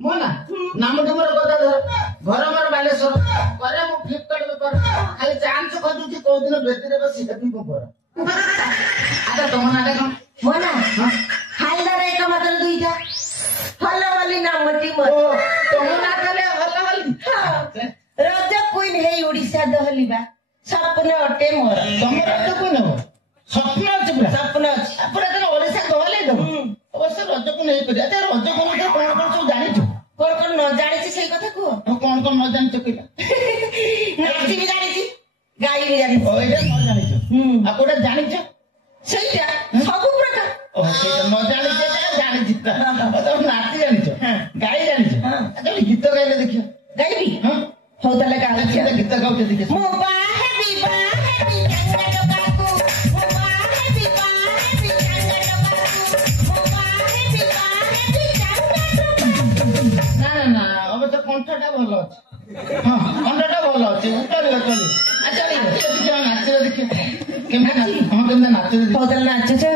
मो ना नामटी मोर गदाधर घर मोर बालेश्वर करे मु फ्लिपकार्ट बेपार खाली चांस खोजुची को दिन बेतीरे बसी हेपी गोबर आता तुम नाटा कौन मो ना हालदार एक मात्र दुईटा हल्ला वाली नामटी मोर तुम नाटले हल्ला वाली रज क्वीन हे ओडिसा दहलिबा सपन अटे मोर तुम रज क्वीन हो स्वप्न अछि पूरा सपन अछि पूरा दिन ओडिसा दहले दो अवश्य रज क्वीन हे करिया ते रज क्वीन के कोन कोन सब जानिछु कोन कोन न जानिछि सेई कथा को कोन कोन न जानिछु किला नाची भी जानिछि गाई भी जानिछि ओ एटा न जानिछु आ कोटा जानिछु सेईटा सब प्रकार ओ सेटा न जानिछु ते जानिछु तो नाची जानिछु गाई जानिछु तो गीत गाइले देखियो गाइबी हां हो तले गाउ गीत गाउते देखियो मो बाहे भी गंगा टकाकू मो बाहे भी गंगा टकाकू मो बाहे भी ना ना ना अब तो कंठटा भलो अछि हां कंठटा भलो अछि चलियो चलियो अच्छा देखियो नाचले देखियो केमने नाच हां केमने नाचले हो तले नाच छ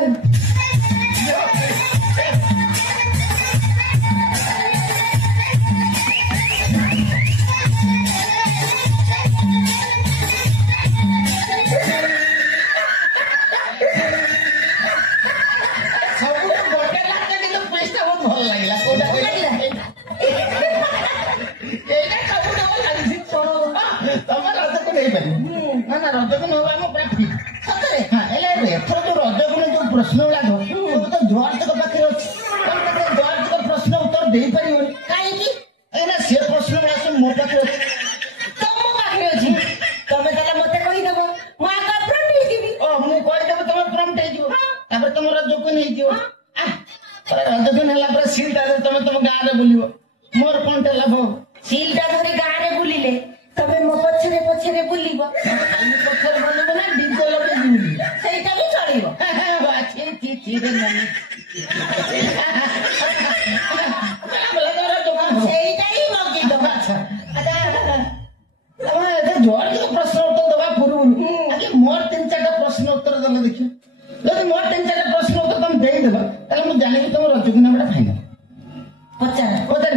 प्रश्न गुड़ा तो जॉर्ज पाखे अच्छी जॉर्ज प्रश्न उत्तर दे पार कहीं से प्रश्न गुड़ा सब मो पाखे अच्छी तुम पाखे अच्छी तुम मत कहीदेव मुझे कहीदेवी मुझे तुम प्रम्प्ट हो तुम रजक्वीन रजक्वीन है सिल्टा तुम तुम गाँव में बुल मोर कौन लाभ सिल्टा धरी गाँव में बुलिले तमे मो पछरे पछरे बुलिब पछरे बुलिब ना डीजे लगे बुलिब सेटा भी चलिबो रे मम्मी सेटा ही मगे दो अच्छा तमे एते जोर के प्रश्न उत्तर दबा पूर्व आगे मोर तीन चार प्रश्न उत्तर दले देखियो यदि मोर तीन चार प्रश्न उत्तर तुम दे देबा ताले मु जानि कि तुम रजक्वीन बड़ा फाइनल पचार पचार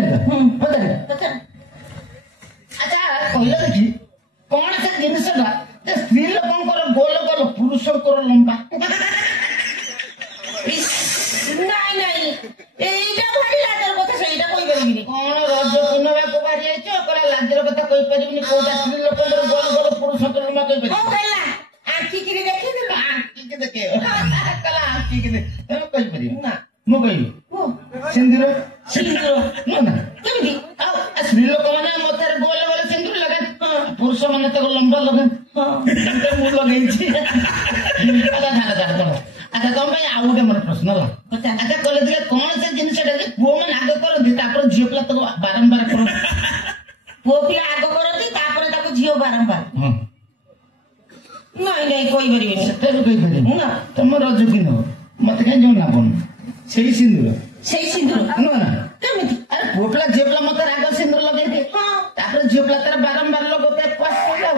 अच्छा कहले देखि कौन से जिनसटा जे स्त्री लोकंकर गोल गोल पुरुषंकर लंबा नहीं नहीं एटा भारी लाजर कथा सेटा कोइ परिबिनी कौन रजक्वीन बाको बारी आइछ ओकरा लाजर कथा कोइ परिबिनी कोटा स्त्री लोकंकर गोल गोल पुरुषंकर लंबा कोइ परिबिनी ओ कहला आंखी किरी देखि दे आंखी के देखे कला आंखी के देख कोइ परिबिनी ना मु कहिबी सिंदूर ना ना केमि स्त्री लोक माने मथार गोल गोल सिंदूर लगन पुरुष माने तो लंबा लगन मु लगैछि अच्छा अच्छा तुम भाई आउ गोटे मोर प्रश्न ला अच्छा कहले दिले कौन से जिनसटा जे पुओ मन आग करथि तापर झियो पिला तो बारंबार करो पुओ पिला आग करथि तापर ताको झियो बारंबार नहीं नहीं कोई परिबिनी सेते कोइ परिबिनी ना तुम रजक्वीन हो मत कहीं जो ना बन सेही सिंदूर ना ना केमिति अरे पुओ पिला झियो पिला मत आग सिंदूर लगै दे तापर झियो पिला तार बारंबार लगोते पास हो जाओ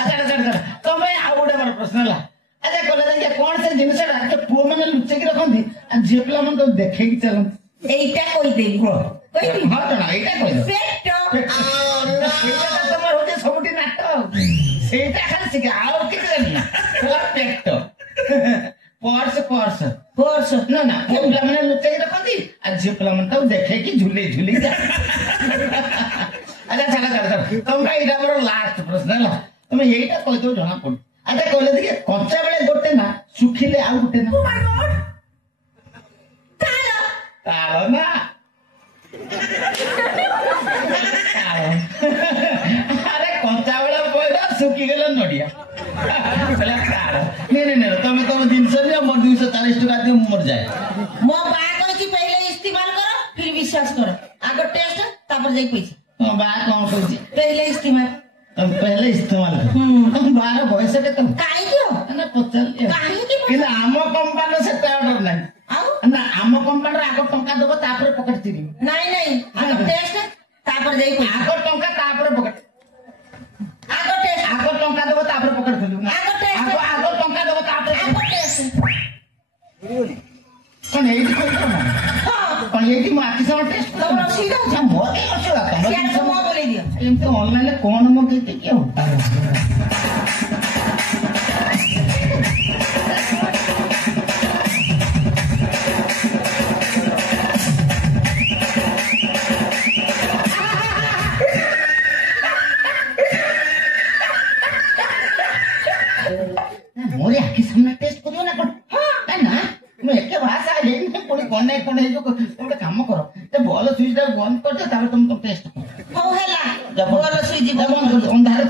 अच्छा तुम भाई आउ गोटे मोर प्रश्न ला अच्छा कहले कौन से जिनसटा के पुओ माने लुचे की रखंती आ झियो पिला मन तो देखे की चलन एटा कोइ देली कोइ हां तो ना एटा कोइ पेट सेटा तमर होते सबटी नाट सेटा खाली सिके आउ कि ना पूरा पेट पर्स ना ना पुओ पिला माने लुचे की रखंती आ झियो पिला मन तो देखे की झूले झूले जा अच्छा चला तुम भाई एटा मोर लास्ट प्रश्न ला तुम एटा कहि दो जना पड़ अच्छा कहले देखिए कंचा बेले गोटे ना सुखिले आउ गोटे ना ताल ना अरे कंचा बेले पड़ा सुखी गेल नडिया नहीं तुम दिन से मोर 240 टका दे मर जाए मो बा कहि कि पहले इस्तेमाल करो फिर विश्वास करो आगो टेस्ट तापर जाई पैसा बा कौन कहछि पहले इस्तेमाल तुम पहले इस्तेमाल तुम 12 बयस के तुम काई क्यों ना पचल काई कि कि आम कंपनी से ऑर्डर नहीं ना आम कंपनी आग टंका दबो तापर पकड़ चिरी नहीं नहीं आगो टेस्ट तापर जाई पैसा आग टंका तापर पकड़ आगो टेस्ट आग टंका दबो तापर पकड़ दिलु आगो टेस्ट आग टंका दबो तापर आगो टेस्ट कोन एई कोन कोन एई आखि ଅସୁବିଧା ନା, ହଉଛି ମୋର କାଇଁ ଅସୁବିଧା ତମେ ସିଆଡେ ତ ମୁହଁ ବୋଲେଇ ଦିଅ ଏମିତି ଅନଲାଇନରେ କଣ ମଗେଇଛି କି ଆଉ मोरी आखि सामने टेस्ट करियो ना कोन ना ମୁଁ ଏକେ ଭାଷା ହେଇନି ପୁଣି କଣ ହେଇଯିବ ଗୋଟେ କାମ କର ସେ ଭଲ ସୁଇଚ ଟା ବନ୍ଦ କରିଦିଅ ତାପରେ ତମେ ଟେଷ୍ଟ କର ହଉ ହେଲା ଭଲ ସୁଇଚ ଅନ୍ଧାର